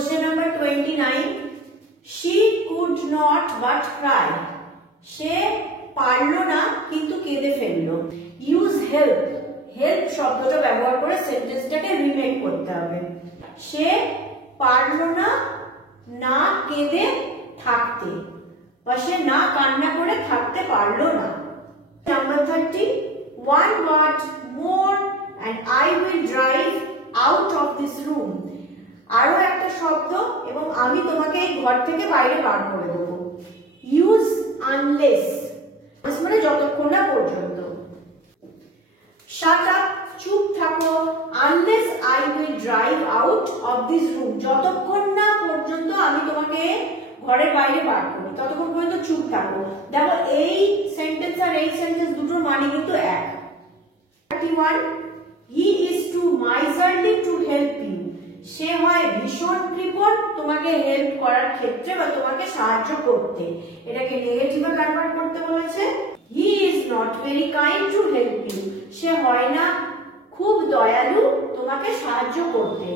Question number 29. She could not but cry. সে পারলো না কিন্তু কেঁদে ফেললো। Use help. হেল্প শব্দটা ব্যবহার করে সেন্টেন্সটাকে রিমেক করতে হবে। সে পারলো না না কেঁদে থাকতে, বা সে না কান্না করে থাকতে পারলো না। Number 30. One word more and I will drive out of this room. আরো একটা শব্দ এবং আমি তোমাকে এই ঘর থেকে বাইরে বার করে দেবো। Use unless মানে যতক্ষণ না পর্যন্ত। Shut up, চুপ থাকো, unless I will drive out of this room, যতক্ষণ না পর্যন্ত আমি তোমাকে ঘরের বাইরে বার করি ততক্ষণ পর্যন্ত চুপ থাকো। দেখো এই সেন্টেন্স আর এই সেন্টেন্স দুটোর মানে কিন্তু এক। 31. He is too miserly to help you. সে হয় ভীষণ কৃপণ তোমাকে হেল্প করার ক্ষেত্রে বা তোমাকে সাহায্য করতে। এটাকে নেগেটিভে কনভার্ট করতে বলেছে। He is not very kind to help you. সে হয় না খুব দয়ালু তোমাকে সাহায্য করতে।